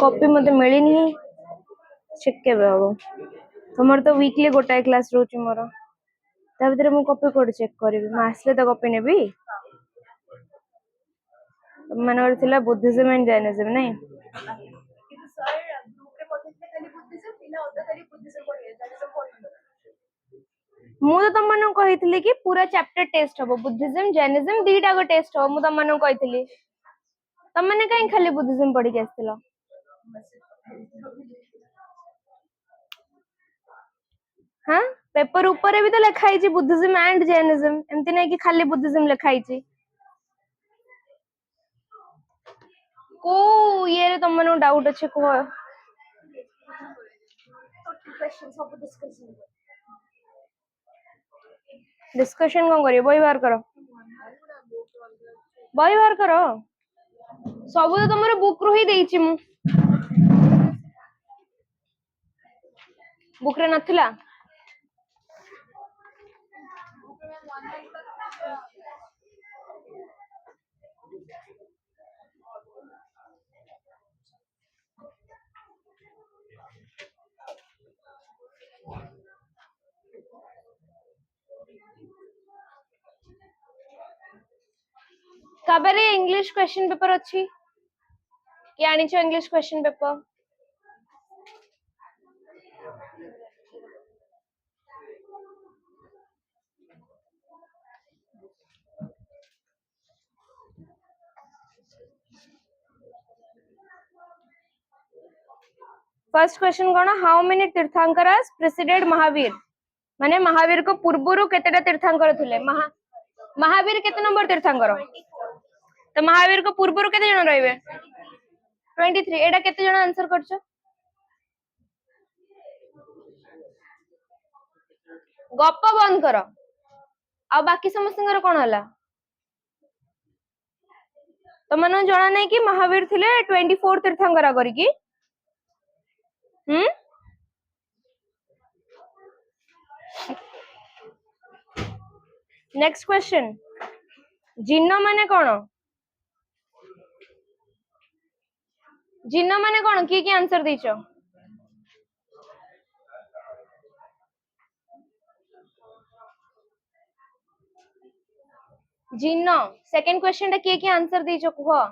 Copy मते मिलनी check के हम तुमर तो वीकली गोटाए क्लास रोची मोर ता भीतर मु कॉपी कोड चेक करबी म आसले तो कॉपी नेबी मनोर थिला बुद्धिज्म एंड जैनिज्म नहीं मु तो तुम मानू कहितली कि पूरा चैप्टर टेस्ट हबो बुद्धिज्म जैनिज्म दीटा गो टेस्ट हो मु तुम मानू कहितली तुम माने काई खाली बुद्धिज्म पढ़ी के आस्थिलो हाँ पेपर ऊपर भी तो लिखाई छी बुद्धिज्म एंड जैनिज्म एमती नहीं कि खाली बुद्धिज्म लिखाई छी को ये रे तुम मानू डाउट अछि को डिस्कशन कौन करियो बही बाहर करो बही बाहर करो सब तो तुमर बुक रो ही देइछि मु बुक रे नथिला कबरे इंग्लिश क्वेश्चन पेपर अच्छी कि आनी छो English question paper first question कोन how many tirthankaras preceded Mahavir माने महावीर को पूर्वरु केतेटा तीर्थंकर थिले महावीर केते नंबर तीर्थंकर तो महावीर को पूर्वरु केते जण रहबे 23 एडा केते जण आंसर करछो गप बंद करो आ बाकी समस्तଙ୍କର कोन हला तो मनो जणा नै कि महावीर थिले 24 तीर्थंकर करी की नेक्स्ट क्वेश्चन जिन्न माने कोन जिन्न माने कोन की आंसर दैछो जिन्न सेकंड क्वेश्चन टा की आंसर दैछो कुह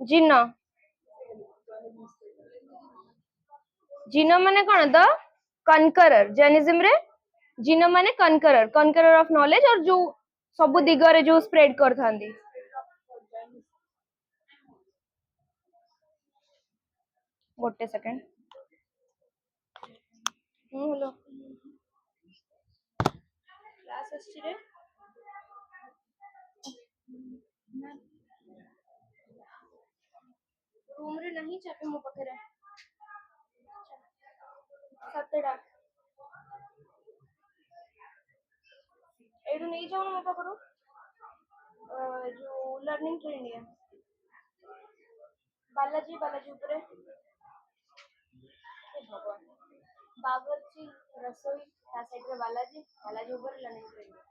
जिन्न जिन्न माने कोन द कनकरर जैनिज्म रे जिन्न माने कनकरर ऑफ नॉलेज और जो सब दिगरे जो स्प्रेड कर थांदी गोटे सेकंड हेलो क्लास अछि रे रूम रे नहीं चापे मो पकरे सतडा एडू नहीं जाओ मो पकरो जो लर्निंग टू इंडिया बालाजी ऊपर भगवान बावर्ची रसोई ता साइड रे बालाजी ऊपर लर्निंग टू इंडिया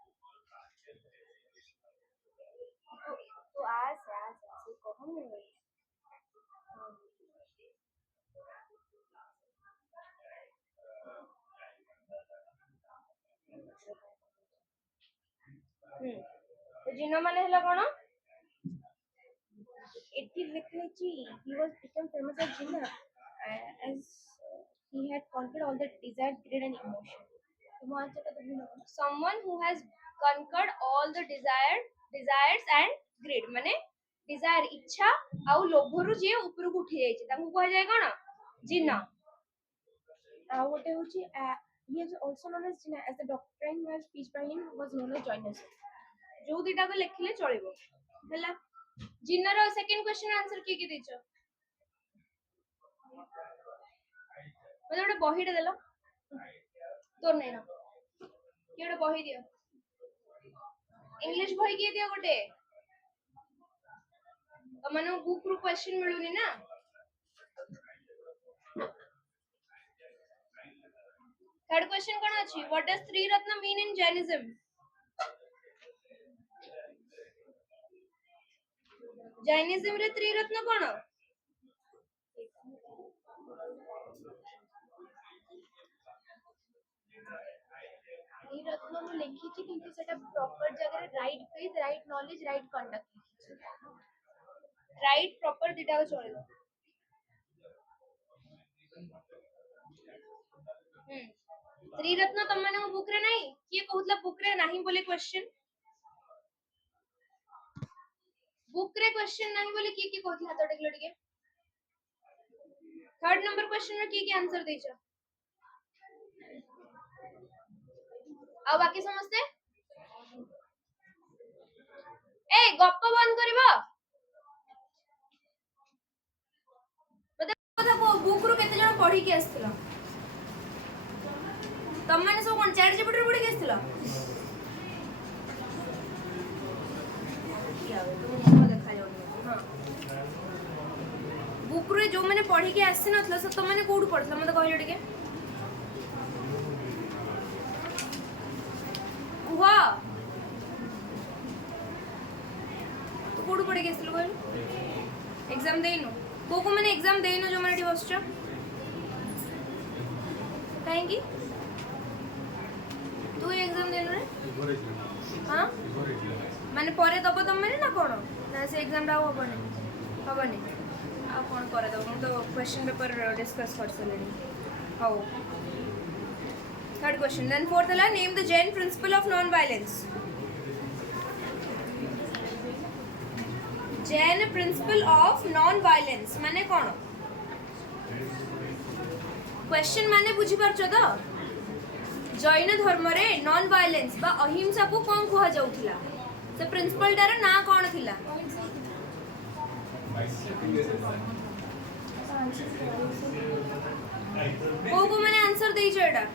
तो आज कहम नहीं तो जिनो माने हला कोन एटी लिखले छी he was become famous as Jinnah as he had conquered all the desire greed and emotion तो आंसर तो नहीं someone who has conquered all the desires and greed माने desire इच्छा आउ लोभरु जे ऊपर को उठी जाई छी ताकू कह जाय कोन जिन्ना आ गोटे होची he is also known as Jinnah as the doctrine was speech by him was known as Jainism जो दिटा को लिखले चलिबो हला जिन्ना रो सेकंड क्वेश्चन आंसर की देछो मते गोटे बहीटा देलो तोर नै ना कि गोटे बही दियो इंग्लिश बही के दियो गोटे तो मनो बुक रू क्वेश्चन मिलुनी ना थर्ड क्वेश्चन कोन अछि what does triratna mean in Jainism Jainism रे त्रिरत्न कोन त्रिरत्न मु लिखिछि किंतु सेटा प्रॉपर जगह रे right faith right knowledge right conduct right proper दिटा को चले त्रिरत्न तम माने बुक रे नहीं किए कहउतला बुक रे नहीं बोले क्वेश्चन बुक रे क्वेश्चन नहीं बोले किए कहउतला हाथ टेकलो टिके थर्ड नंबर क्वेश्चन रे किए आंसर देछ आ बाकी समझते ए गप्प बंद करबो मते कथा को बुक रो केते जण पढी के आस्थिला तम माने सब कोन चैट जीपीटी रे पढी के आस्थिला बुक रे जो मैंने पढ़ी के आसी नथला से तुम मैंने कोड पढ़थला मते कहलो टिके कुहा तो कोड पढ़ी के आसिलो कहलो एग्जाम देइनो को मैंने एग्जाम देइनो जो मैंने बसछ काहे की तू एग्जाम देनो रे हां माने परे दबो तुम मैंने ना कोन ना से एग्जाम रा होबनी आ कौन कर दो तो क्वेश्चन पेपर डिस्कस कर सलेनी how third question then fourth है name the Jain principle of non violence Jain principle of non violence माने कोन क्वेश्चन माने बुझी परछो तो जैन धर्म रे नॉन वायलेंस बा अहिंसा को कोन कहा जाउथिला से प्रिंसिपल डार ना कोन थिला को मैंने आंसर दे एटा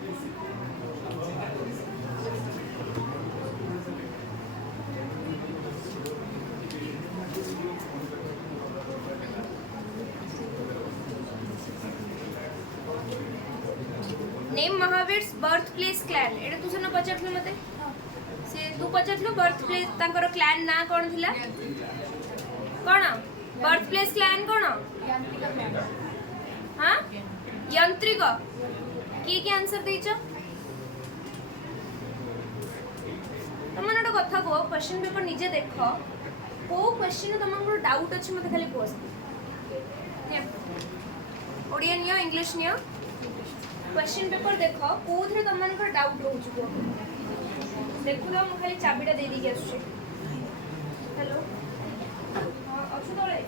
नेम महावीर्स बर्थ प्लेस क्लैन एटा तू सनो पचारथलो मते से तू पचारथलो बर्थ प्लेस तांकर क्लैन ना कोन थिला कोन बर्थ प्लेस क्लैन कोन हां यांत्रिक की आंसर देछ तुम मनोड कथा को क्वेश्चन पेपर निजे देखो को क्वेश्चन तुमको डाउट अछि मते खाली post Odia neo English neo question paper देखो कोथरे तुम मनकर डाउट रहउछ को देखु तो म खाली चाबीटा दे दी के आछे हेलो अच्छु तळे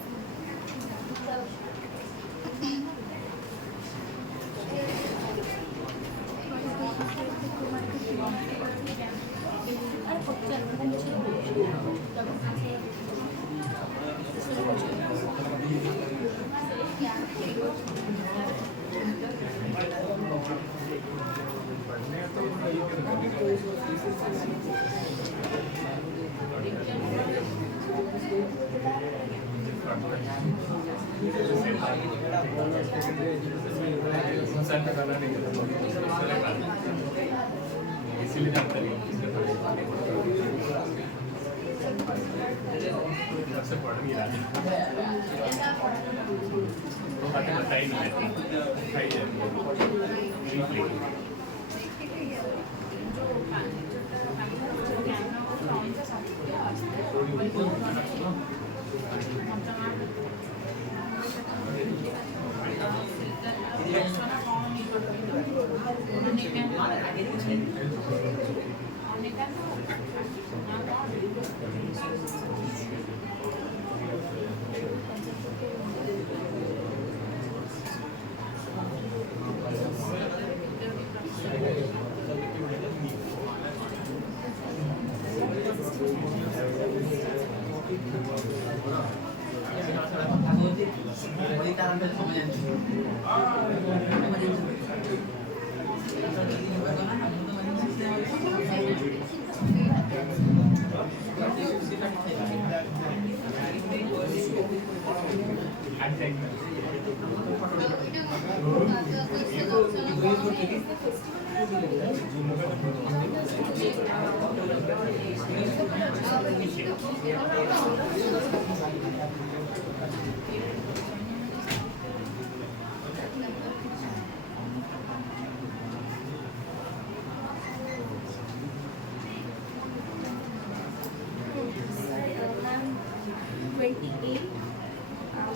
मैम 28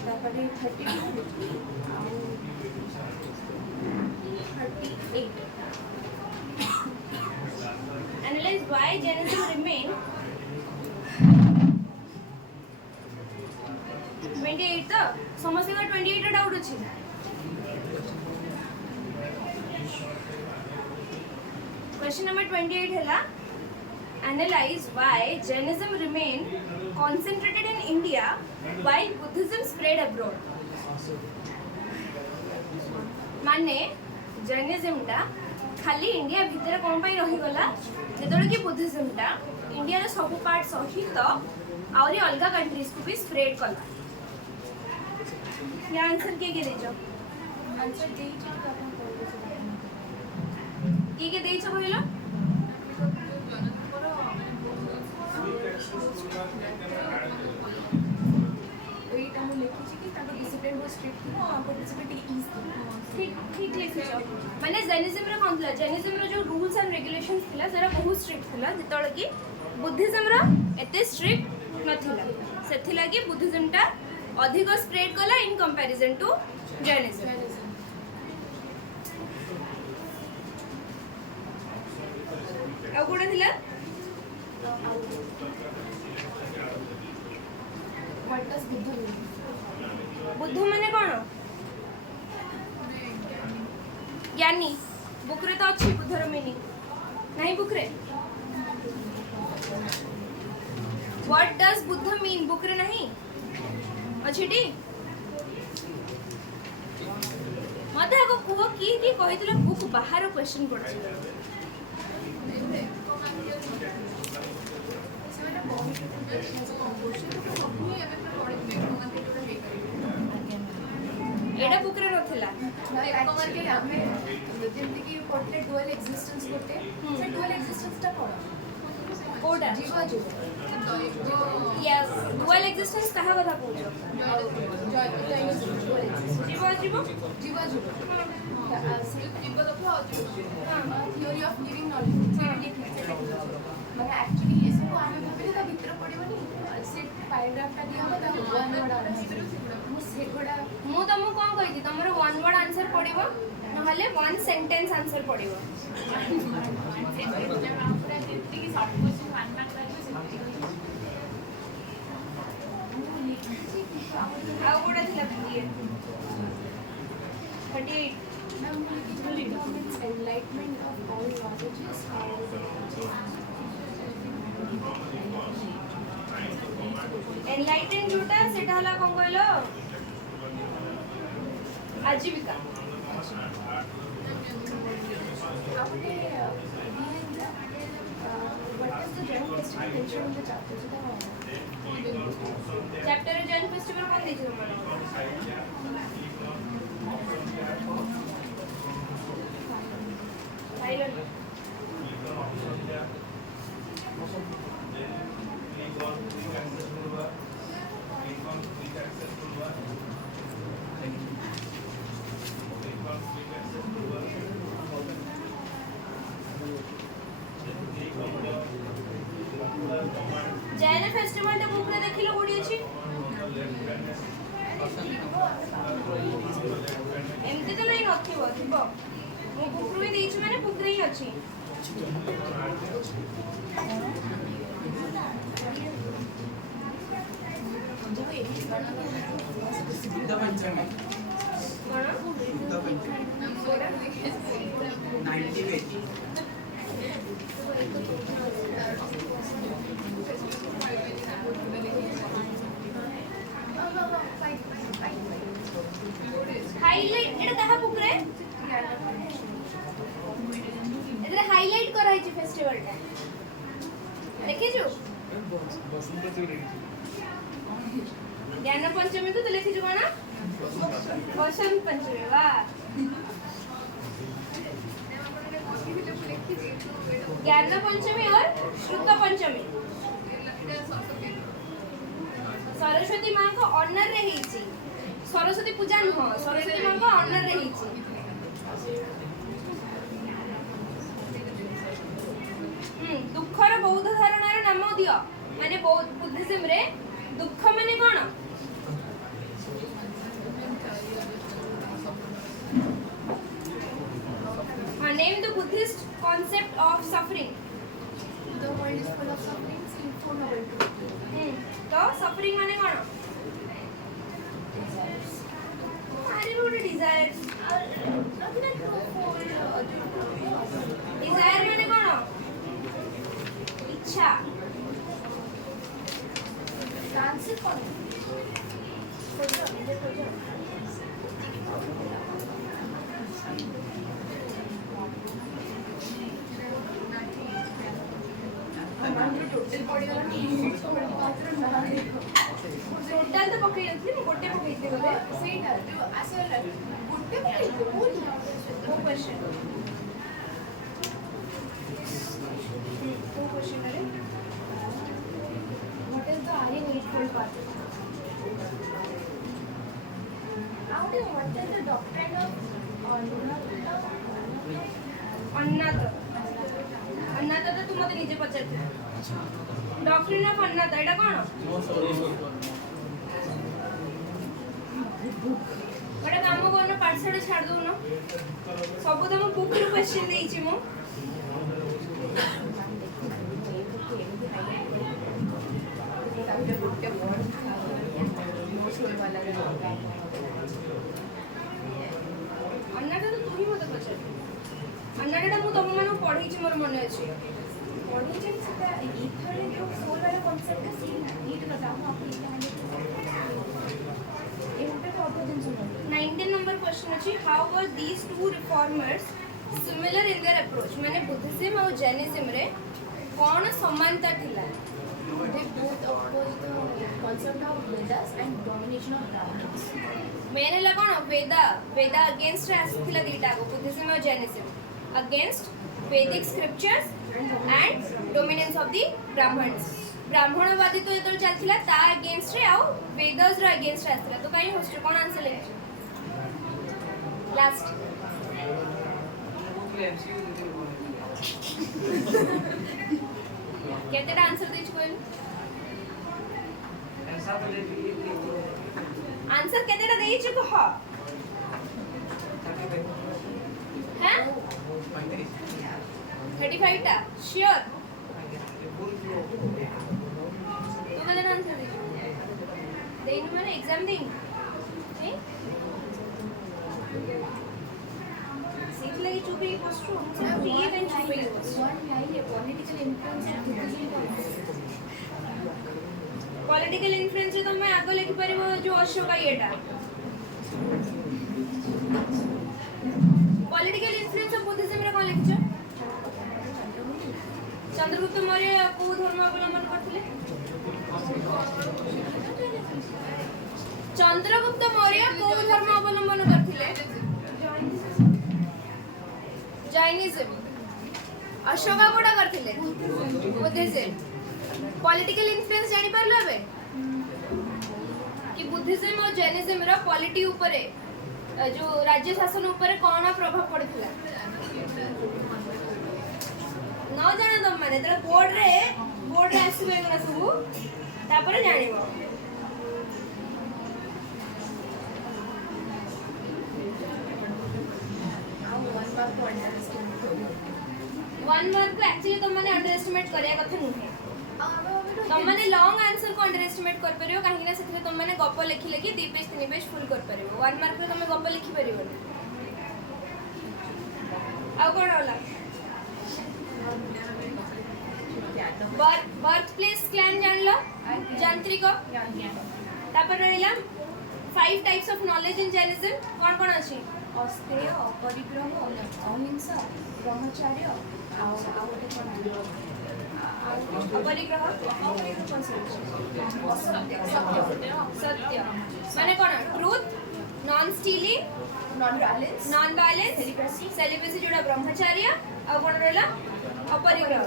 तापर 32 38 analyze why Jainism remain 28 तो समस्त का 28 डाउट अछि क्वेश्चन नंबर 28 हैला analyze why Jainism remain concentrated in India while Buddhism spread abroad माने जैनिज्म टा खाली इंडिया भितर कौन पाई रही गला जेतोळे कि बुद्धिज्म टा इंडिया रे सब पार्ट सहित आउरी अलगा कंट्रीज को भी स्प्रेड कला या आंसर के देजो आंसर देई छ तो अपन के देई छ कहलो एटा हम लिखि छी कि ताको डिसिप्लिन बहुत स्ट्रिक्ट थी और पार्टिसिपेट इज ठीक ठीक लिखि छ माने जैनिज्म रे कोन थला जैनिज्म रे जो रूल्स एंड रेगुलेशंस थिला जरा बहुत स्ट्रिक्ट थिला जेतोळे कि बुद्धिज्म रो एते स्ट्रिक्ट नथिला सेथिला कि बुद्धिज्म टा अधिक स्प्रेड कला इन कंपैरिजन टू जैनिज्म आ कोडा थिला what does Buddha mean Buddha माने कोन ज्ञानी बुक रे तो अछि बुद्धर मीनिंग नहीं बुक रे what does Buddha mean book रे नहीं अछि टी मते आको कुहो की कहितले बुक बाहर क्वेश्चन पड़छि एडा बुक रे नथिला कमर के हमें जेंति की पढ़ले डुअल एक्जिस्टेंस करते से डुअल एक्जिस्टेंस टा कोन कोडा जीवा यस डुअल एक्जिस्टेंस कहा कथा पूछो जीवा थियोरी ऑफ लिविंग नॉलेज माने एक्चुअली ये सब आमे भाबे ता भीतर पड़िबनी से पैराग्राफ टा दिया होता वन वर्ड आंसर मु से गोडा मु तमु कोन कहि दी तमरो वन वर्ड आंसर पड़िबो नहले वन सेंटेंस आंसर पड़िबो पूरा जेति की शॉर्ट क्वेश्चन वन मार्क आ कोडा थिला ये 38 means enlightenment of all knowledges enlighten जोटा सेटा हला कोन कहलो आजीविका आपने what is the Jain festival mentioned in the chapter chapter रे जैन फेस्टिवल कोन देछि हमरा साइलेंट जैन फेस्टिवल टा बुक रे देखिलो कोडी अछि एमती तो नहीं नथिबो थिबो मो बुक रे देछि माने बुक रे ही अछि बुद्ध पंचमी बुद्ध पंचमी 90 पेज हाइलाइट एटा कहा बुक रे एटा हाइलाइट कराई छि फेस्टिवल टा देखि छु ज्ञान पंचमी को तो लिखि छु कोना बसंत पंचमी वाह ज्ञान पंचमी और श्रुत पंचमी सरस्वती माँ को ऑनर रे हेची सरस्वती पूजा नुह सरस्वती माँ को ऑनर रे हेची दुखर बौद्ध धारणार नाम दियो माने बौद्ध बुद्धिज्म रे दुख माने कोन name the Buddhist concept of suffering. The world is full of suffering, infomercial. तो suffering माने कौन? अरे वो desires. Desire माने कौन? इच्छा. आंसर कौन? खोजो, मुझे खोजो. टोटल पड़ेगा टोटल तो पकई नथि मु गोटे पकई दे गले सेटा जो आसला गोटे पकई दे बोल वो क्वेश्चन वो क्वेश्चन अरे what is the Aryan eightfold path how do what is the doctrine of anatta anatta तो तुम मते निजे पचार डॉक्ट्रिन ऑफ अन्नत एटा कोन बड़ा काम करनो पाठशाला छाड़ दो न सब तो बुक रो क्वेश्चन देइछि मु अन्नत तो तू ही मते पचार अन्नटा मु तुम मानो पढ़ी छि मोर मन अछि बॉडी चेक सेटा इथर जो सोल वाला कांसेप्ट है सेम नीट बताओ आपको ये तो ऑपो दिन सुनो 19 नंबर क्वेश्चन अछि how were these two reformers similar in their approach माने बुद्धिज्म और जैनिज्म रे कोन समानता थिला they both oppose the concept of Vedas and domination of Brahmins. मेन हला कोन वेदा अगेंस्ट आसिथिला दीटा को बुद्धिज्म और Jainism against Vedic scriptures and dominance of the Brahmins ब्राह्मणवादी तो एतो चलथिला ता अगेंस्ट रे आ वेदस रो अगेंस्ट आसिथिला तो काई होस्ट कोन आंसर ले लास्ट केतेटा आंसर देछ कोइल आंसर केतेटा देछ कह हैं 35 टा श्योर तू केतेटा आंसर देछ देइन माने एग्जाम देइन नहीं सीट लगी चुप ही पोस्ट सब ये बेंच पे One line political influence of Buddhism. Political influence तो मैं आगे लिखि परिबो जो अशोका येटा पॉलिटिकल इन्फ्लुएंस ऑफ बुद्धिज्म रे कोन लिखछ चंद्रगुप्त मौर्य को धर्म अवलंबन करथिले चंद्रगुप्त मौर्य को धर्म अवलंबन करथिले जैनिज्म अशोका कोडा करथिले बुद्धिज्म पॉलिटिकल इन्फ्लुएंस जानि परलो बे कि बुद्धिज्म और जैनिज्म रा पॉलिटी ऊपर जो राज्य शासन ऊपर कोन प्रभाव पड़थिला न जाना तुम माने त बोर्ड रे आसीबे ना सब तापर जानिबो वन मार्क को एक्चुअली तुम माने अंडर एस्टिमेट करिया कथा नुहे तुम माने लॉन्ग आंसर को अंडर एस्टिमेट कर परियो काहे ना सेथले तुम माने गप लिखि लेकि 2 पेज 3 पेज फुल कर परियो 1 मार्क रे तुम गप लिखि परियो आ कोन होला बर्थ प्लेस क्लैन जानलो यांत्रिक तापर रहिला 5 types of knowledge in Jainism कोन कोन अछि अस्तेय अपरिग्रह अहिंसा ब्रह्मचर्य अपरिग्रह सत्य माने कोन truth non stealing non violence non violence Celibacy. Celibacy जोड़ा ब्रह्मचर्य आ कोन रहला अपरिग्रह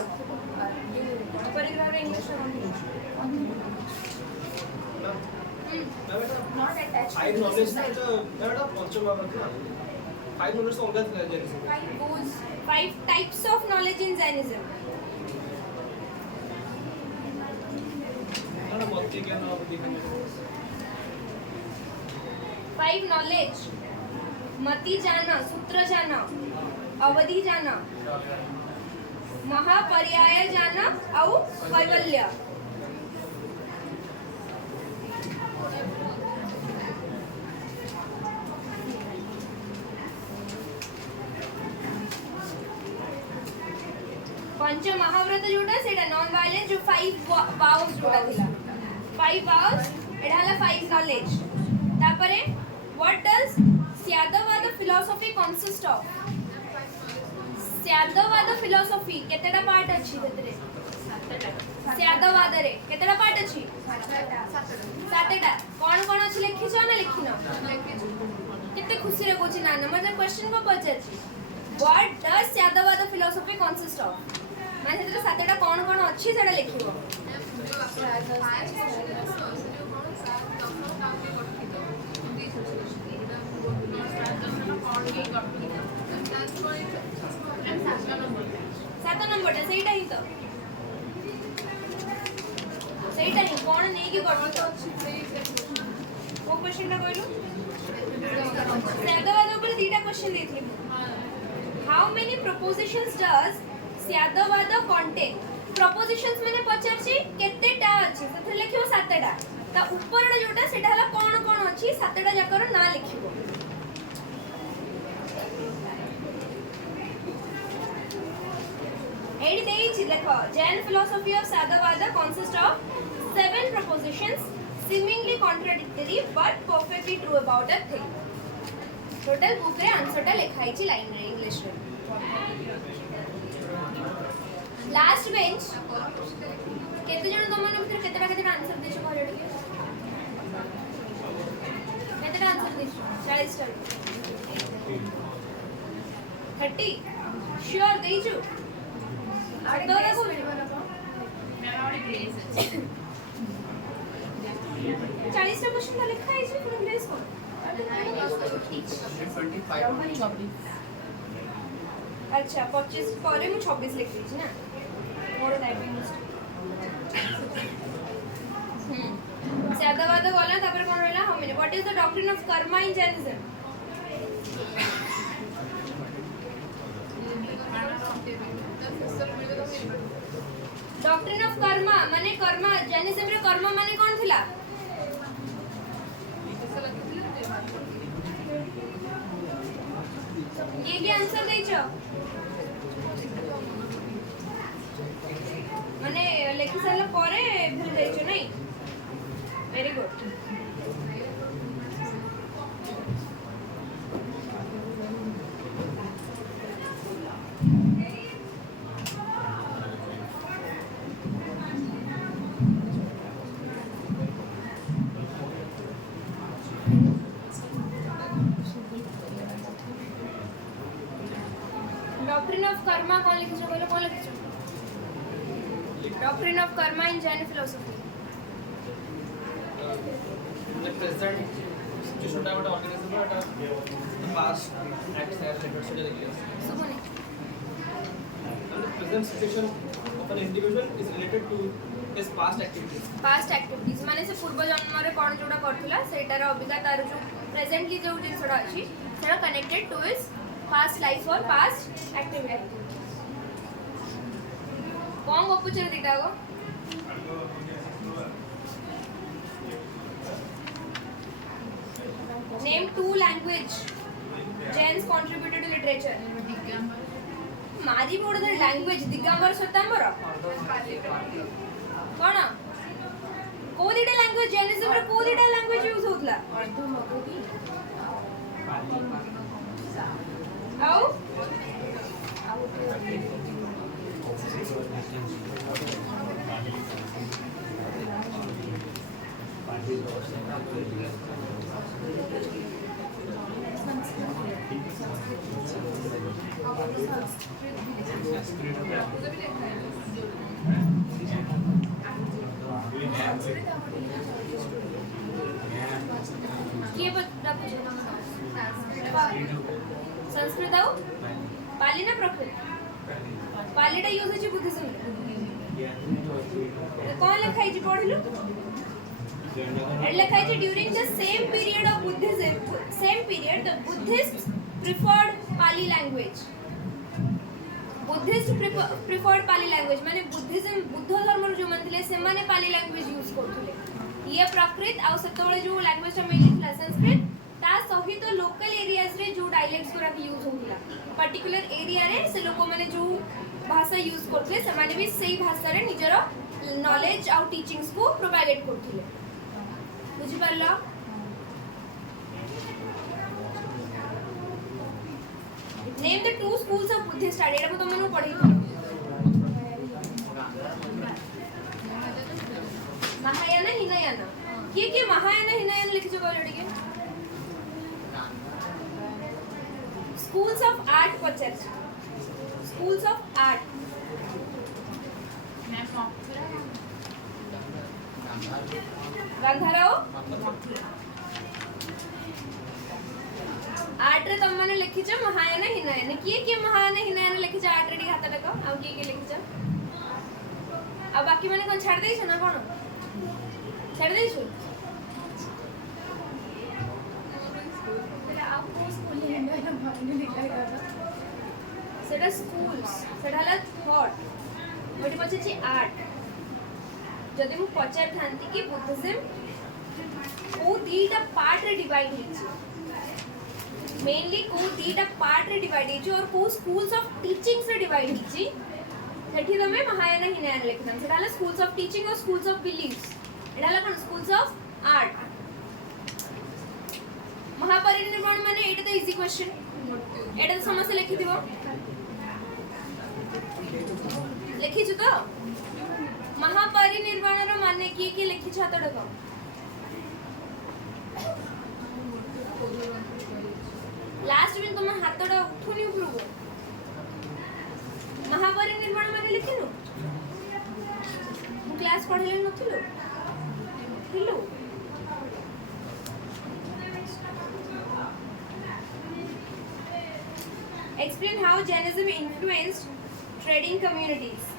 अपरिग्रह रे इंग्लिश में नॉट अटैच्ड फाइव नॉलेज ना এটা এটা পঞ্চম ভাগ আছে ফাইভ নলেজ তো অলগা জেনেছি five types of knowledge in Jainism. না মতে জ্ঞান দিখানে Five knowledge. मति जाना सूत्र जाना अवधि जाना महापर्याय जाना और कैवल्य पंच महाव्रत जोटा सेटा नॉन वायलेंस जो फाइव वाउस जोटा थिला फाइव वाउस एटा हला फाइव नॉलेज तापरे what does syadvada philosophy consist of syadvada philosophy केतेटा पार्ट अछि तेरे स्यादवाद रे केतेटा पार्ट अछि सातेटा कोन कोन अछि लिखि छ ना लिखिनो केते खुशी रे कोछि ना मतलब क्वेश्चन को पचर what does syadvada philosophy consist of माने तेरे सातेटा कोन कोन अछि सेटा लिखिबो सात नंबर ସେଇଟା ହିଁ ତ ସେଇଟା ହିଁ କଣ ନେଇକି ଗଠିତ କୋ क्वेश्चन ଟା କହିଲୁ ସ୍ୟାଦବାଦ ଉପରେ ଦିଟା क्वेश्चन ଦେଇଥିଲି how many propositions does syadvada contain propositions माने पचारछि केतेटा अछि सेथे लिखिबो सातटा ता ऊपरडा जोटा सेटा हला कोन कोन अछि सातटा जाकर ना लिखिबो एडी देइछि देखो Jain philosophy of syadvada consist of 7 propositions seemingly contradictory but perfectly true about a thing total book रे आंसर टा लिखाई छि लाइन रे इंग्लिश रे लास्ट बेंच केते जण तमन भीतर केतेटा आंसर देछ कहले टिके केतेटा आंसर देछ 40 टा 30 श्योर देइछु तो देखो 40 टा क्वेश्चन लिखा है जी पूरा ग्रेस को 25 अच्छा 25 ପରେ ମୁଁ 26 लिख ଦେଇଛି ନା ମୋର टाइपिंग मिस्टेक स्यादवाद गला तापर कोन रहला हमें what is the doctrine of karma in Jainism doctrine of Karma माने कर्मा जैनिज्म रे कर्मा माने कोन थिला ये भी आंसर देइछो माने लेखि सारला परे भूल देइछो नहीं very good doctrine of karma कौन लिखिছো कहलो कौन लिखिছো doctrine of karma in Jain philosophy the present situation টা একটা অর্গানিজম এটা the past acts as related to the years सुबोनी and the present situation of an individual is related to his past activities past activities माने से पूर्व जन्म रे कोन जोडा करथुला सेटार अभिगा तार जो प्रेजेंटली जो जिनसडा अछि सेटा connected to his past life और पास्ट एक्टिविटी कौन गपुचर दिटा go name two language Jains contributed to literature मारी बोर्ड द लैंग्वेज दिगंबर स्वतंबर कोन को दिटा लैंग्वेज जैनिज्म रे को दिटा लैंग्वेज यूज होतला आओ किए डाकुछ संस्कृत आउ पाली ना प्रकृत पालीटा यूज होची बुद्धिज्म कौन लिखा है जी पढ़लु लिखा है during the same period of Buddhism same period the Buddhist preferred Pali language Buddhist preferred Pali language माने बुद्धिज्म बुद्ध धर्म जो मनथिले से माने पाली लैंग्वेज यूज करथुले ये प्रकृत आ सेतोळे जो लैंग्वेज टा मिलिथला संस्कृत ता सहित लोकल एरियाज रे जो डायलेक्ट्स गुरा यूज होतिला पर्टिकुलर एरिया रे से लोक माने जो भाषा यूज करथले से माने भी सेही भाषा रे निजर नॉलेज आउ टीचिंग्स को प्रोवाइड करथले बुझि परला name the two schools of Buddhist study एटा तुम मनु पढी महायान हिनयान किए महायान हिनयान लिखि जो कहले टिके स्कूल्स ऑफ आर्ट पचर स्कूल्स ऑफ आर्ट गांधाराओ आर्ट रे तुम माने लिखि छ महायान हिनयान किए महायान हिनयान लिखि छ आर्ट रे डी हाथ टका आ किए लिखि छ आ बाकी माने कोन छाड़ देई छ ना कोन छाड़ देई छु आपको स्कूल हिनयान भावने लिखा है सेटा स्कूल्स सेटा हला थॉट मोटी पछे छी आर्ट जदि मु पचार थांती कि बुद्धिज्म को दीटा पार्ट रे डिवाइड हिची मेनली को दीटा पार्ट रे डिवाइड हिची और को स्कूल्स ऑफ टीचिंग्स रे डिवाइड हिची सेठी तमे महायान हिनयान लिखना सेटा हला स्कूल्स ऑफ टीचिंग और स्कूल्स ऑफ बिलीव्स एटा हला कोन स्कूल्स ऑफ आर्ट महापरिनिर्वाण माने एटा तो इजी क्वेश्चन एटा तो समस्या लिखि दिबो लिखि छु तो महापरिनिर्वाण रो माने की लिखि छ तो डको लास्ट में तुम हाथटा उठुनी उपरको महापरिनिर्वाण माने लिखिनु क्लास पढ़ले नथिलो थिलो explain how Jainism influenced trading communities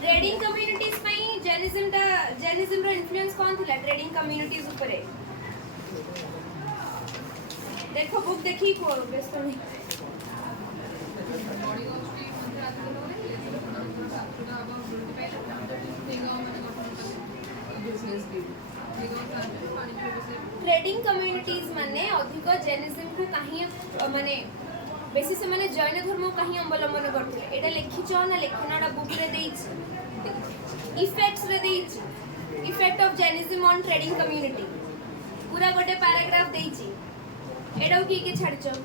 trading communities पई जैनिज्म रो इन्फ्लुएंस कोन थिला ट्रेडिंग कम्युनिटीज ऊपर देखो बुक देखी को व्यस्त नहीं ट्रेडिंग कम्युनिटीज माने अधिक जैनिज्म को कहीं माने बेसी से माने जैन धर्म को कहीं अवलंबन करथिले एटा लिखि छ ना लिखनाडा बुक रे देइछ इफेक्ट्स रे देइछ effect of Jainism on trading community पूरा गोटे पैराग्राफ देइछि एटा की छाड़ छ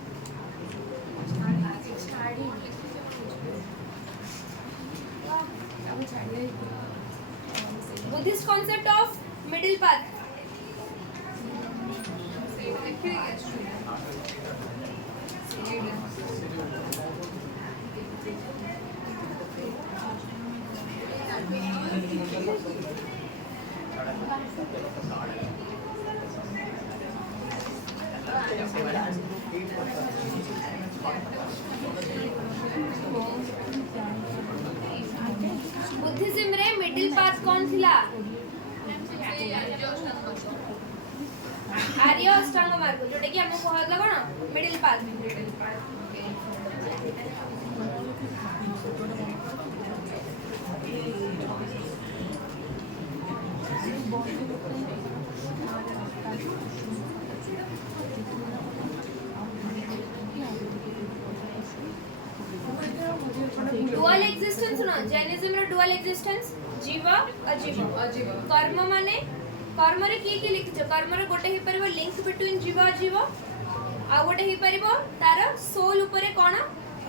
Buddhist concept of middle path Buddhism रे मिडिल पाथ कौन थिला आर्य अष्टांग मार्ग जोटे कि हमको कहला कोन मिडिल पाथ डुअल एक्जिस्टेंस ना जैनिज्म रो डुअल एक्जिस्टेंस जीव अजीव कर्म माने कर्म रे की लिखि छ कर्म रे गोटे हे परबो लिंक बिटवीन जीव अजीव आ गोटे हे परबो तार सोल ऊपर कोन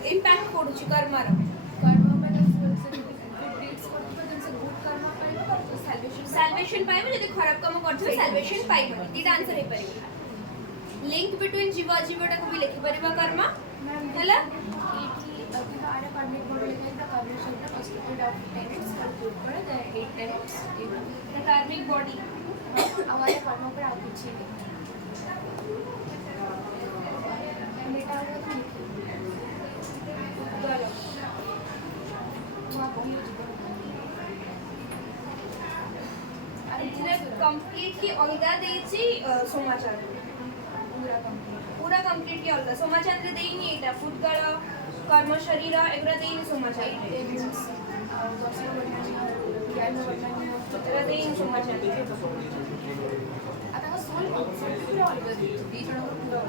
इंपैक्ट पडुछि कर्म रो कर्म माने गुड डीड्स करबो देन से गुड कर्म पाइबो साल्वेशन पाइबो जदि खराब काम करथिबो सैल्वेशन पाइबो दीटा आंसर हे परिबो लिंक बिटवीन जीव अजीवटा को भी लिखि परिबा कर्म हला आरे कार्मिक बॉडी लेके द कार्मिक शब्द कॉन्स्टिट्यूट ऑफ टेनेट्स कंक्लूड करे द 8 टेनेट्स द कार्मिक बॉडी हमारे कर्म पर आगे चीज बेटा वो तो गलो वहाँ पहुँच कंप्लीटली अलगा देछि समाचार पूरा कंप्लीटली अलगा समाचार रे देइनी एटा फुटगल कर्म शरीर एगरा देइनी समाचार एगरा देइनी समाचार आता सोल पूरा अलग दी जण पूरा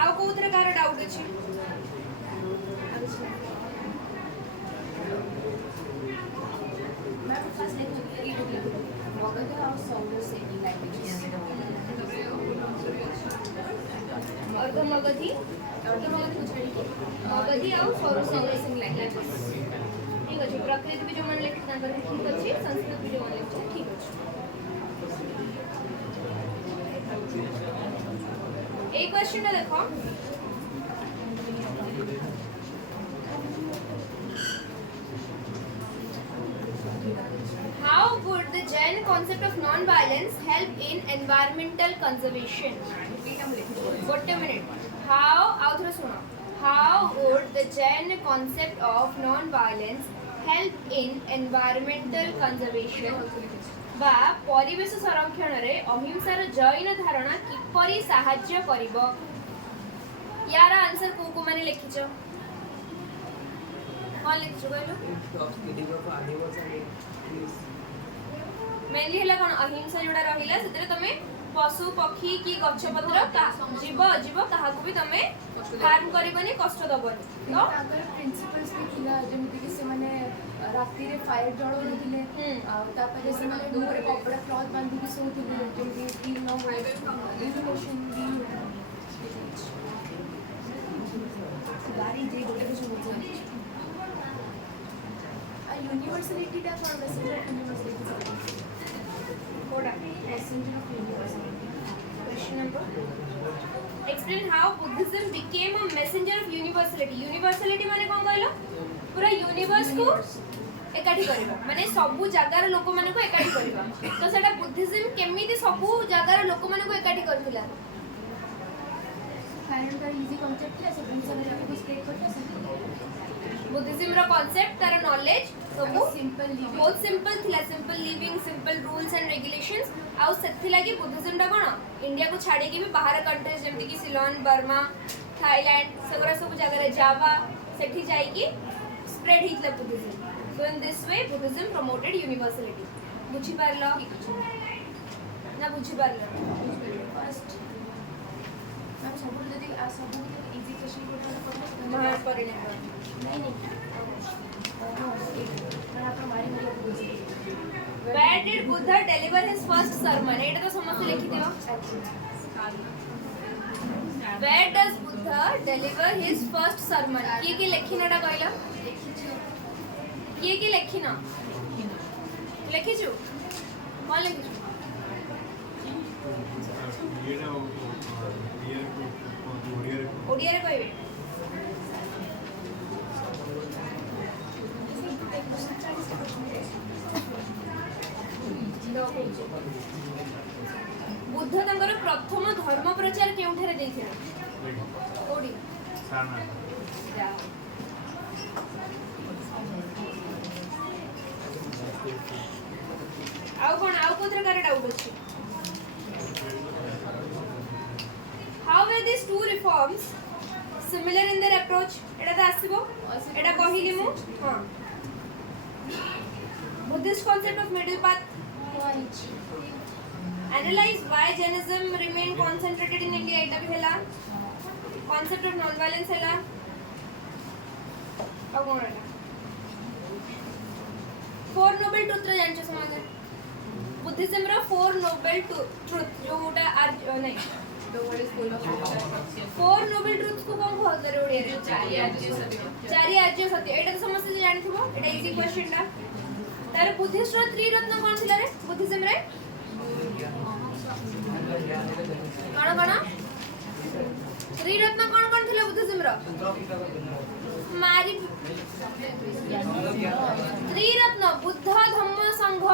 आउ कोउतरे कार डाउट अछि मैं फर्स्ट लेक्चर मगध और सौर सेटिंग लैंग्वेजेस अर्धमगधी मगधी आउ सौर सेटिंग लैंग्वेजेस ठीक अछि प्रकृति भी जो मन लिखि तांकर ठीक अछि संस्कृत भी जो मन लिखि ठीक अछि एक क्वेश्चन देखो How would the Jain concept of non-violence help in environmental conservation? Wait a minute. How would the Jain concept of non-violence help in environmental conservation? बा परिवेश संरक्षण रे अहिंसार जैन धारणा किपरि साहाय्य करिवो यार आंसर को माने लिखिछो कोन लिखिछो कहलो मेनली हला कोन अहिंसा जोडा रहिला सेतरे तमे पशु पक्षी की गछ पत्र जीव अजीव काहाकू भी तमे हार्म करबनी कष्ट दबनी तो अगर प्रिंसिपल्स भी थिला जेमिति कि से माने रात्रि रे फायर जळो दिले आ तापर से माने मुरे कपड़ा क्लॉथ बांधी के सोथिले जेमिति कि नो इल्यूमिनेशन भी गाड़ी जे गोटे कुछ बोलते आ यूनिवर्सलिटी दा कोन मेसेज ऑफ यूनिवर्सलिटी कोडा message of universality Question number explain how Buddhism became a messenger of universality. Universality माने कौन कहलो पूरा यूनिवर्स को एकाठी करबा माने सबु जगार लोक माने को एकाठी करबा तो सेटा बुद्धिज्म केमिति सबु जगार लोक माने को एकाठी करथिला फायर दा इजी कांसेप्ट है सब सब जगह को स्टेट करता बुद्धिज्म रो कांसेप्ट तार नॉलेज सबु सिंपल लिविंग बहुत सिंपल थिला simple living simple rules and regulations आउ सेथि लागि बुद्धिज्म दा कोन इंडिया को छाडी के भी बाहर कंट्रीज जेमति कि सिलोन बर्मा थाईलैंड सगरा सब जगह रे जावा सेठी जाई की स्प्रेड हितला Buddhism so in this way Buddhism promoted universality बुझी पारलो ना बुझी पारलो फर्स्ट मैं सब जदी आ सब इजी क्वेश्चन को बाहर परिणाम नहीं मैं आपको मारी मारी बुझी Where did Buddha deliver his first sermon? एटा तो समस्त लिखि दियो Where does Buddha deliver his first sermon? किए लेखिनाटा कहला किए लेखिना लिखिछु कोन लिखिछु ओडिया रे कहबे बुद्ध तंगर प्रथम धर्म प्रचार केउठारे देथिले ओडी आउ कोथरे कार डाउट अछि how were this two reforms similar in their approach एटा त आसीबो एटा कहिली मु हां Buddhist concept of middle path analyze why Jainism remain concentrated in India eta भी हला concept of non violence हला अब कौन हला four noble truth रे जानछ समाज बुद्धिज्म रा four noble truth जोटा नहीं the world is full of four noble truths को कौन भद्र ओडिया रे चारि आर्य सत्य एटा तो समस्त जानि थिबो एटा इजी क्वेश्चन टा तार बुद्धिस्ट रो त्रिरत्न कोन थिला रे बुद्धिज्म रे कोन त्रिरत्न कोन थिला बुद्धिज्म रो मारी त्रिरत्न बुद्ध धम्म संघ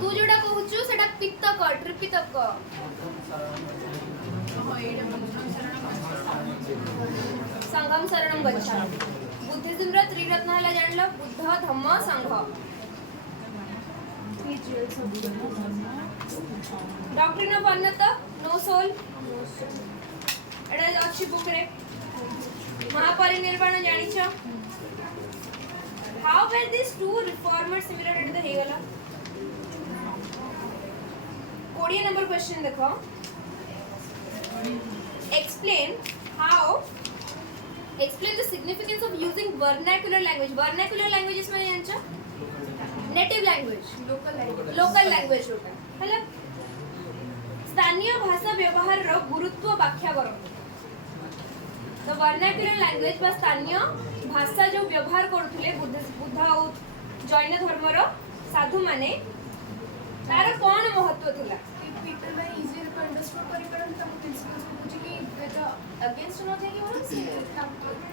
तू जोड़ा कहूछु सेटा पित्तक त्रिपिटक संघम शरणम गच्छामि बुद्धिज्म रो त्रिरत्न हला जानलो बुद्ध धम्म संघ doctrine of Ananth no soul एटा अच्छी बुक रे महापरिनिर्वाण जानिछ how were these two reformers similar एटा तो हे गला 20 नंबर क्वेश्चन देखो explain the significance of using vernacular languages में जानछो नेटिव लैंग्वेज लोकल लैंग्वेज होता है स्थानीय भाषा व्यवहार रो गुरुत्व व्याख्या करो तो वर्नाक्युलर लैंग्वेज बा स्थानीय भाषा जो व्यवहार करथुले बुद्ध और जैन धर्म रो साधु माने तार कोन महत्व थुला पीपल में इजी टू अंडरस्टैंड करि परन त प्रिंसिपल्स को पूछे कि बेटा अगेंस्ट न जाय कि बोलो से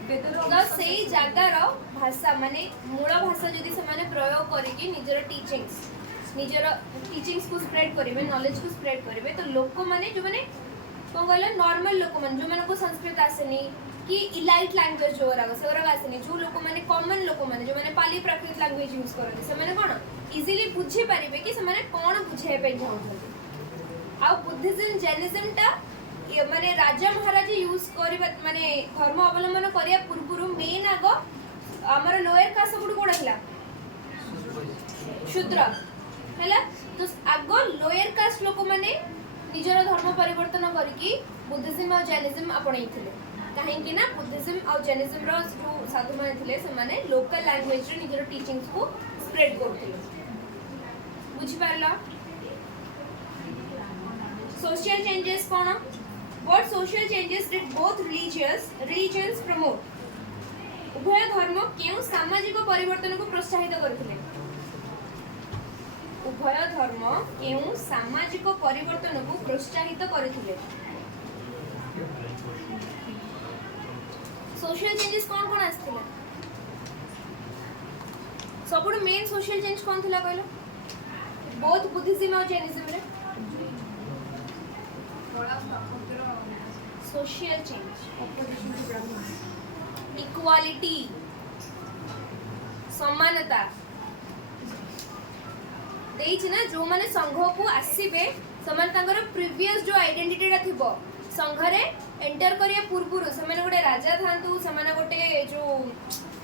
बेटर तो सेई जागार भाषा माने मूल भाषा जदि से माने प्रयोग करी कि निजर टीचिंग्स को स्प्रेड करिवे नॉलेज को स्प्रेड करिवे तो लोक माने जो माने कोन कहले नॉर्मल लोक माने जो माने को संस्कृत आसेनी कि इलाइट लैंग्वेज जो राग सेवरा आसेनी जो लोक माने कॉमन लोक माने जो माने पाली प्राकृत लैंग्वेज यूज करते से माने कोन इजीली बुझी परिबे कि से माने कोन बुझे पे जाउछन आ बुद्धिज्म जैनिज्म टा ये माने राजा महाराज यूज करिबा माने धर्म अवलंबन करिया पूर्वरु मेन आग हमर लोअर कास्ट सबुड कोडा थिला शूद्र हैला तो आग लोअर कास्ट लोक माने निजर धर्म परिवर्तन करके बुद्धिज्म और जैनिज्म अपनाई थिले काहेकि ना बुद्धिज्म और जैनिज्म रो जो साधु माने थिले से माने लोकल लैंग्वेज रे निजर टीचिंग्स को स्प्रेड करथिले बुझि पारला सोशल चेंजेस कोन what social changes did both religions promote उभय धर्म केउ सामाजिक परिवर्तन को प्रोत्साहित करथिले उभय धर्म केउ सामाजिक परिवर्तन को प्रोत्साहित करथिले सोशल चेंजेस कोन आस्थिले सबुड मेन सोशल चेंज कोन थिला कहलो बोथ बुद्धिज्म और जैनिज्म रे सोशल चेंज ऑपोजिशन टू ब्राह्मण इक्वालिटी समानता देइछि ना जो माने संघ को आसीबे समान तांगर प्रीवियस जो आइडेंटिटी रा थिबो संघ रे एंटर करिया पूर्वरु समान गोटे राजा थांतु समान गोटे जो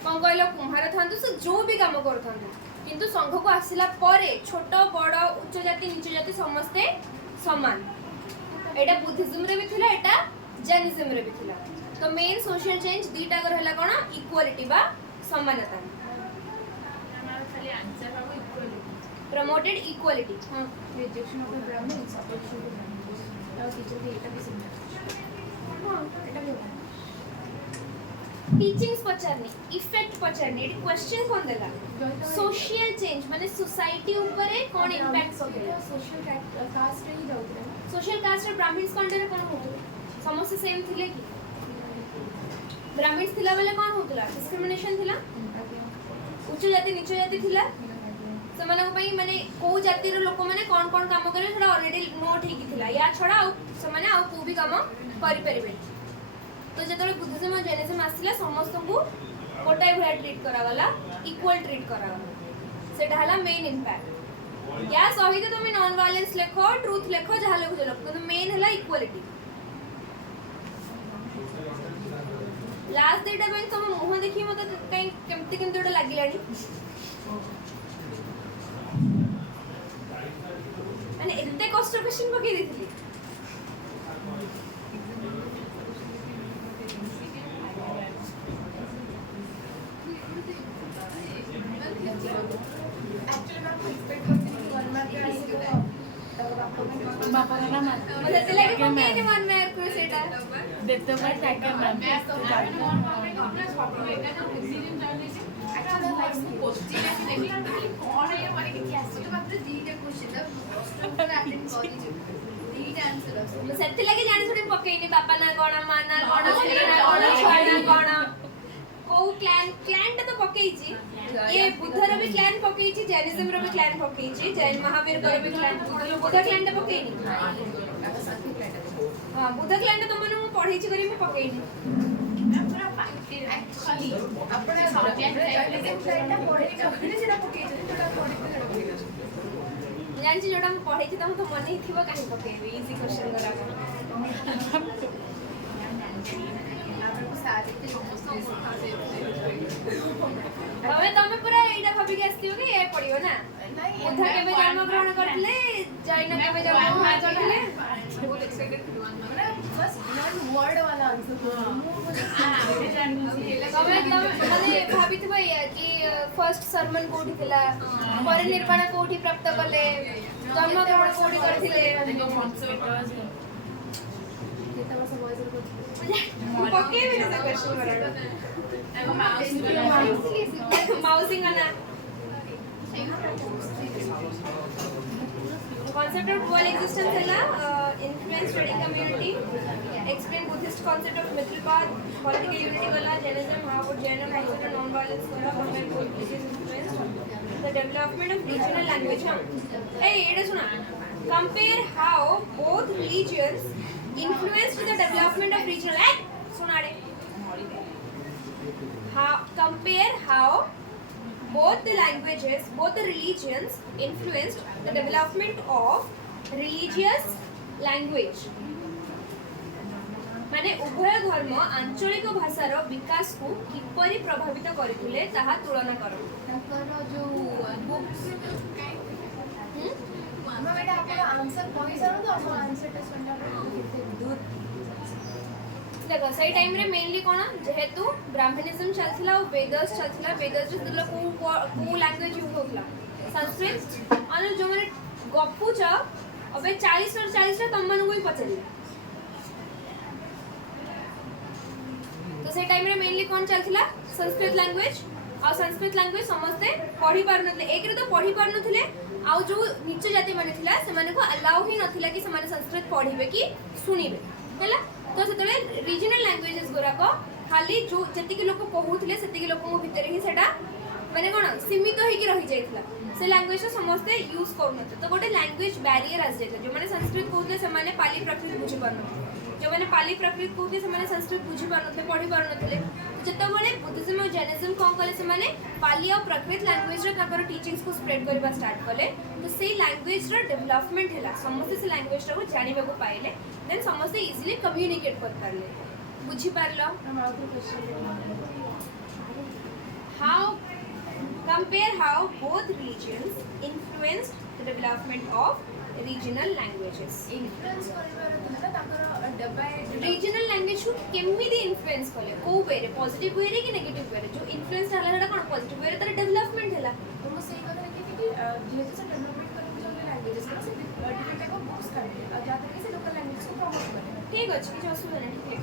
कोन कहलो कुम्हार थांतु से जो भी काम करथांतु किंतु संघ को आसिला परे छोट बड़ उच्च जाति नीच जाति समस्ते समान एटा बुद्धिज्म रे भी थिला एटा जैनिज्म रे भी थिला तो मेन सोशल चेंज दीटा कर हला कोन इक्वालिटी बा समानता खाली आंसर बाबू इक्वली प्रमोटेड इक्वालिटी हां rejection of Brahmins opposition to Brahmins और टीचर भी एटा भी सिमिलर हां एटा भी होगा टीचिंग्स पचारनी इफेक्ट पचारनी एटी क्वेश्चन कोन देला सोशल चेंज माने सोसाइटी ऊपर कोन इंपैक्ट पकेला सोशल कास्ट रे ही जाउतरे सोशल कास्ट रे ब्राह्मण्स कंडरे कोन होतले समस्त सेम थिले कि ब्राह्मण्स थिला बेले कोन होतला डिस्क्रिमिनेशन थिला उच्च जाति नीच जाति थिला सेमानक पई माने को जाति रो लोक माने कोन कोन काम करे सेटा ऑलरेडी नोट हेकी थिला या छडा सेमाने आ को भी काम करि परिबे तो जेतले बुद्धिज्म और जैनिज्म आसिला समस्त को गोटाई भया ट्रीट करा वाला इक्वल ट्रीट करा वाला सेटा हला मेन इंपैक्ट या सहित तुम नॉन वायलेंस लेखो ट्रुथ लेखो जहा लेखो तो मेन हला इक्वालिटी लास्ट डेटा में तुम मुह देखि मते कई केमति केमति ओटा लागिलानी माने एते कष्ट क्वेश्चन पके देथिली एक्चुअली मैं एक्सपेक्ट करती थी 1 मार्क के आएगा तो आपको ସେତେ ଲାଗି ପକେଇନି ମନ ମାର୍କ ସେଟା ସେତେ ଲାଗି ଜାଣି ଶୁଣି ପକେଇନି ବାପା ନା କଣ ମା ନା କଣ ସ୍ତ୍ରୀ ନା କଣ ଛୁଆ ନା କଣ କୋଉ କ୍ଲାନ୍ ଟା ତ ପକେଇଛି ये बुद्धर भी क्लान पकेइची जैनिज्म रो भी क्लान पकेइची जैन महावीर रो भी क्लान बुद्ध क्लान टा पकेइनी हां बुद्ध क्लान टा तुमने मु पढीची करी मैं पकेइनी एक्चुअली आपण टा पढे चकरी सेटा पकेइछ जोटा पढे जानची जोटा मु पढीची त तो मन ही थिबो काहे पकेइबी इजी क्वेश्चन करा तमे तमे पूरा एटा भाबी के आस्तियो कि ए पडियो ना बुद्ध केबे जन्म ग्रहण करथिले जैन केबे जन्म ग्रहण करथिले बहुत एक्साइटेड थी माने बस नॉट वर्ड वाला आंसर तमे माने भाबिथिबो कि फर्स्ट सरमन कोठी थिला परिनिर्वाण कोठी प्राप्त कले जन्म ग्रहण कोठी करथिले केता वर्ष बयस को पकेइबी ना क्वेश्चन करा माउसी ना concept of dual existence है ना influence trading community explain Buddhist concept of middle path political unity वाला Jainism how would Jaina concept of non-violence वाला compare both religious influence the development of regional language hey ये सुना compare how both religions influenced the development of regional सुना रे how compare how both the languages, both the religions influenced the development of religious language. माने उभय धर्म आंचलिक भाषार विकास को किपरि प्रभावित करथिले ताहा तुलना करो ताकर जो बुक्स मामा बेटा आपण आंसर कहि जानो तो आपण आंसर टा सुनला दूर देखो सही टाइम रे मेनली कोन जेहेतु ब्राह्मणिज्म चलथिला और वेदस चलथिला वेदस जो तुला को लैंग्वेज यूज होतला संस्कृत अनु जो माने गपुच अबे 40 और 40 रे तम मन को ही पचली तो सही टाइम रे मेनली कोन चलथिला संस्कृत लैंग्वेज और संस्कृत लैंग्वेज समझते पढ़ी पार नथले एक रे तो पढ़ी पार नथले आ जो नीच जाति माने थिला से माने को अलाउ ही नथिला कि से माने संस्कृत पढ़िबे कि सुनिबे हैला तो सेतले रीजनल लैंग्वेजेस गुराक खाली जो जति के लोक कहूथिले सेति के लोक भीतर ही सेटा माने कोन सीमित होई कि रही जाइतला से लैंग्वेज समस्ते यूज करनते तो गोटे लैंग्वेज बैरियर आ जाइतला जो माने संस्कृत कहूथिले से माने पाली प्राकृत बुझी पारनते जो माने पाली प्राकृत कहूथिले से माने संस्कृत बुझी पारनते पढ़ी पारनते जते बेले बुद्धिज्म और जैनिज्म कोन कले से माने पाली और प्राकृत लैंग्वेज रे ताकर टीचिंग्स को स्प्रेड करबा स्टार्ट कले तो सेही लैंग्वेज रो डेवलपमेंट हैला समस्त से लैंग्वेज रो जानिबा को पाइले देन समस्त इजीली कम्युनिकेट कर पारले बुझी पारलो how compare how both regions influenced the development of regional languages influence करबार था ताकर डिवाइड regional language को केमिति इन्फ्लुएंस कले को वे रे पॉजिटिव वे रे कि नेगेटिव वे रे जो इन्फ्लुएंस हला हटा कोन पॉजिटिव वे रे तार डेवलपमेंट हला तो मो सही कथा कि जेहेतु से डेवलपमेंट कर जो लैंग्वेजेस का से डिफरेंट टाइप ऑफ बुक्स काढले और जाते कि से लोकल लैंग्वेज को प्रमोट करे ठीक अछि कि असुविधा नहीं ठीक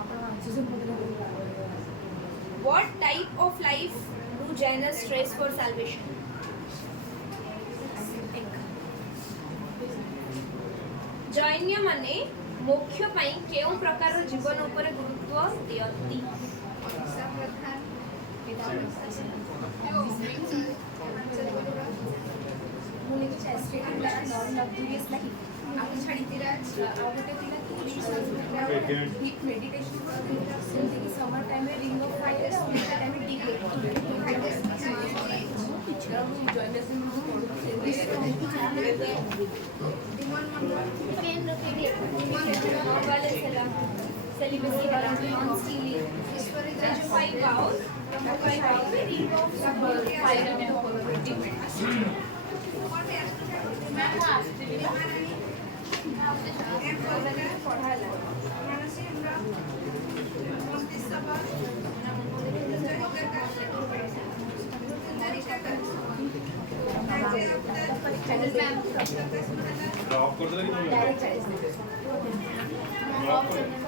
आपण आंसर से पता what type of life do Jainas stress for salvation जैन्य माने मोक्ष पई केउ प्रकार जीवन ऊपर गुरुत्व दियंती मुने के चेस्ट का नॉन लग्जरियस लाइफ आपण छाडीतीरा आवटे तिला की डीप मेडिटेशन सेमती की समर टाइम में रिंग ऑफ फायर और विंटर टाइम में डीप celibacy वाला non-stealing जो 5 vows 5 vows में ring of fire में deep meditation चॅनल ड्रॉप करतो की तुम्ही डायरेक्ट 40 ड्रॉप करतो